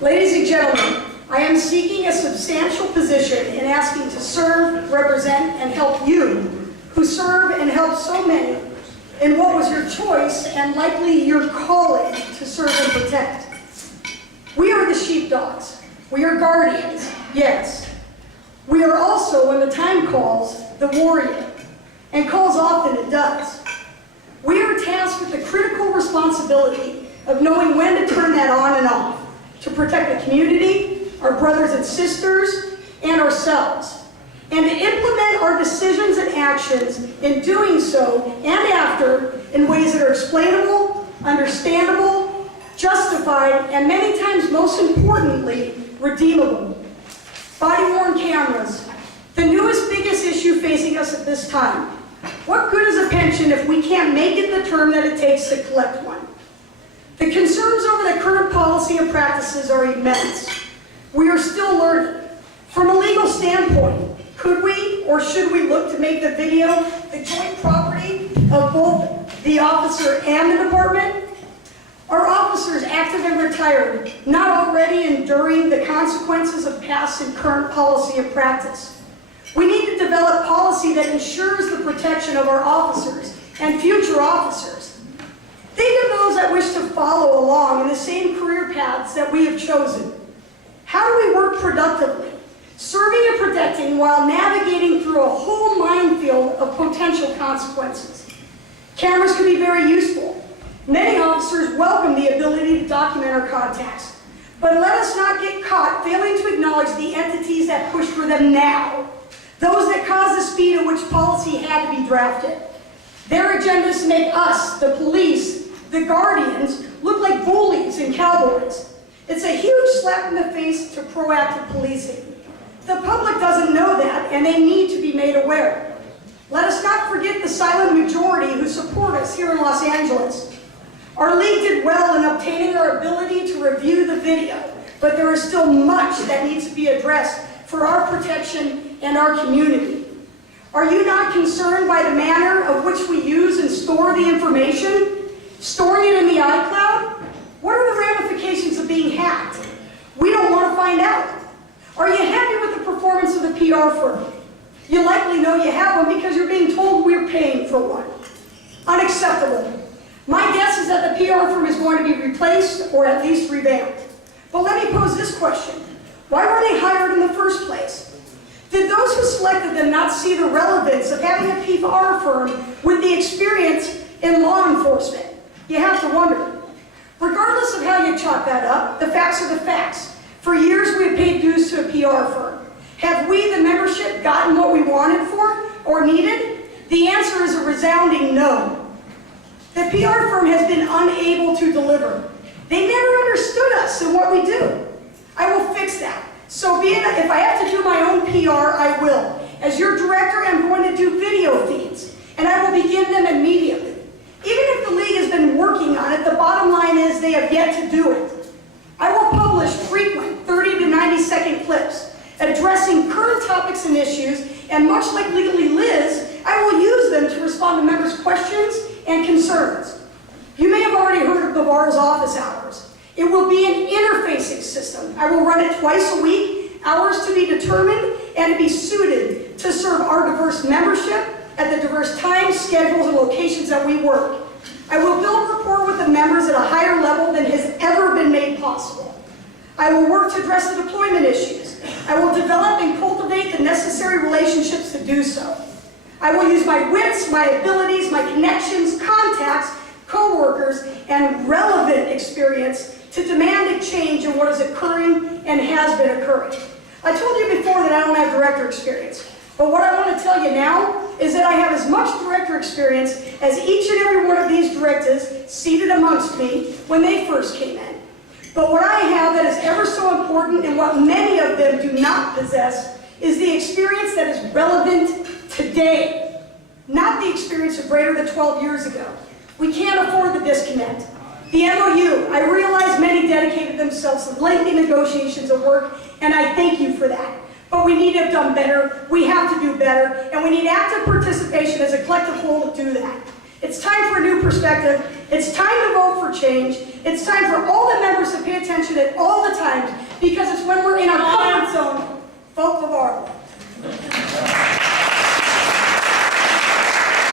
Ladies and gentlemen, I am seeking a substantial position in asking to serve, represent, and help you, who serve and help so many, in what was your choice and likely your calling to serve and protect. We are the sheepdogs. We are guardians, yes. We are also, when the time calls, the warrior, and calls often it does. We are tasked with the critical responsibility of knowing when to turn that on and off, to protect the community, our brothers and sisters, and ourselves, and to implement our decisions and actions in doing so and after in ways that are explainable, understandable, justified, and many times, most importantly, redeemable. Body-worn cameras, the newest, biggest issue facing us at this time. What good is a pension if we can't make it the term that it takes to collect one? The concerns over the current policy and practices are immense. We are still learning. From a legal standpoint, could we or should we look to make the video the joint property of both the officer and the department? Are officers active and retired not already enduring the consequences of past and current policy and practice? We need to develop policy that ensures the protection of our officers and future officers. Think of those that wish to follow along in the same career paths that we have chosen. How do we work productively, serving and protecting while navigating through a whole minefield of potential consequences? Cameras can be very useful. Many officers welcome the ability to document our contacts. But let us not get caught failing to acknowledge the entities that push for them now, those that cause the speed at which policy had to be drafted. Their agendas make us, the police, the guardians, look like bullies and cowboys. It's a huge slap in the face to proactive policing. The public doesn't know that, and they need to be made aware. Let us not forget the silent majority who support us here in Los Angeles. Our league did well in obtaining our ability to review the video, but there is still much that needs to be addressed for our protection and our community. Are you not concerned by the manner of which we use and store the information? Storing it in the iCloud? What are the ramifications of being hacked? We don't want to find out. Are you happy with the performance of the PR firm? You likely know you have one because you're being told we're paying for one. Unacceptable. My guess is that the PR firm is going to be replaced or at least revamped. But let me pose this question. Why were they hired in the first place? Did those who selected them not see the relevance of having a PR firm with the experience in law enforcement? You have to wonder. Regardless of how you chalk that up, the facts are the facts. For years we have paid dues to a PR firm. Have we, the membership, gotten what we wanted for or needed? The answer is a resounding no. The PR firm has been unable to deliver. They never understood us and what we do. I will fix that. So be it, if I have to do my own PR, I will. As your director, I'm going to do video feeds, and I will begin them immediately. Even if the league has been working on it, the bottom line is they have yet to do it. I will publish frequent 30 to 90-second clips addressing current topics and issues, and much like Legally Liz, I will use them to respond to members' questions and concerns. You may have already heard of Bavaro's office hours. It will be an interfacing system. I will run it twice a week, hours to be determined, and to be suited to serve our diverse membership at the diverse times, schedules, and locations that we work. I will build rapport with the members at a higher level than has ever been made possible. I will work to address the deployment issues. I will develop and cultivate the necessary relationships to do so. I will use my wits, my abilities, my connections, contacts, co-workers, and relevant experience to demand a change in what is occurring and has been occurring. I told you before that I don't have director experience, but what I want to tell you now is that I have as much director experience as each and every one of these directors seated amongst me when they first came in. But what I have that is ever so important, and what many of them do not possess, is the experience that is relevant today, not the experience of greater than 12 years ago. We can't afford the disconnect. The MOU, I realize many dedicated themselves to lengthy negotiations of work, and I thank you for that. But we need to have done better, we have to do better, and we need active participation as a collective whole to do that. It's time for a new perspective. It's time to vote for change. It's time for all the members to pay attention at all the times, because it's when we're in our comfort zone. Vote Bavaro.